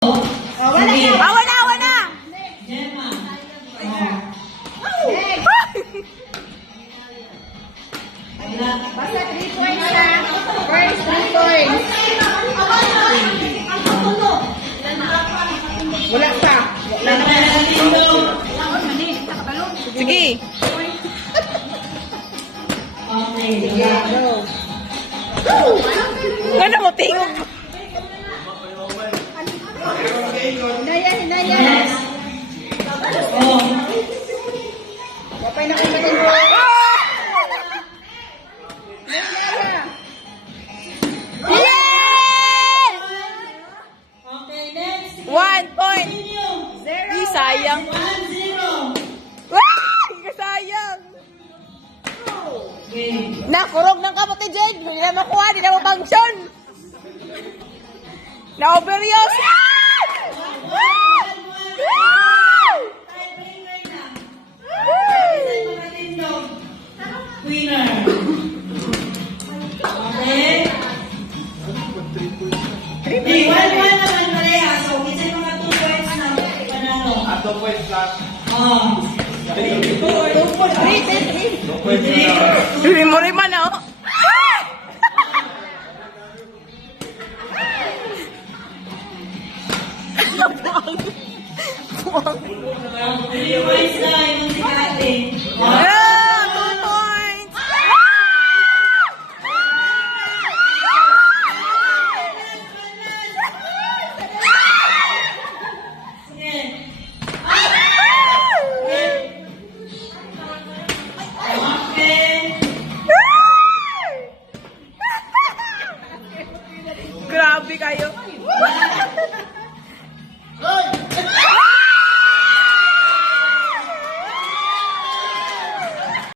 Awan na, awan na! Gemma. Basta 3 points na. First 3 points. Wala pa. Wala na. Sige. Okay. Go. Ano mo, tingog? Hinaya, hinaya. Oh. Wapay na kayo natin po. Hinaya. Yes! Okay, next. 1 point. Continue. Ih, sayang. 1-0. Wah! Sayang. Okay. Nakurog ng kamote, Jade. Hindi na makuha, hindi na mapangsyon. Na-overuse. Tiebreaker na. Matindog. Winner. Okay. Hey, 1-1 naman pareha. So, isa yung mga 2 points na panalo. 2 points lang. Oh. 2 points lang. Rimo-rima na, oh. Buwang. 3 points na yung si Kate.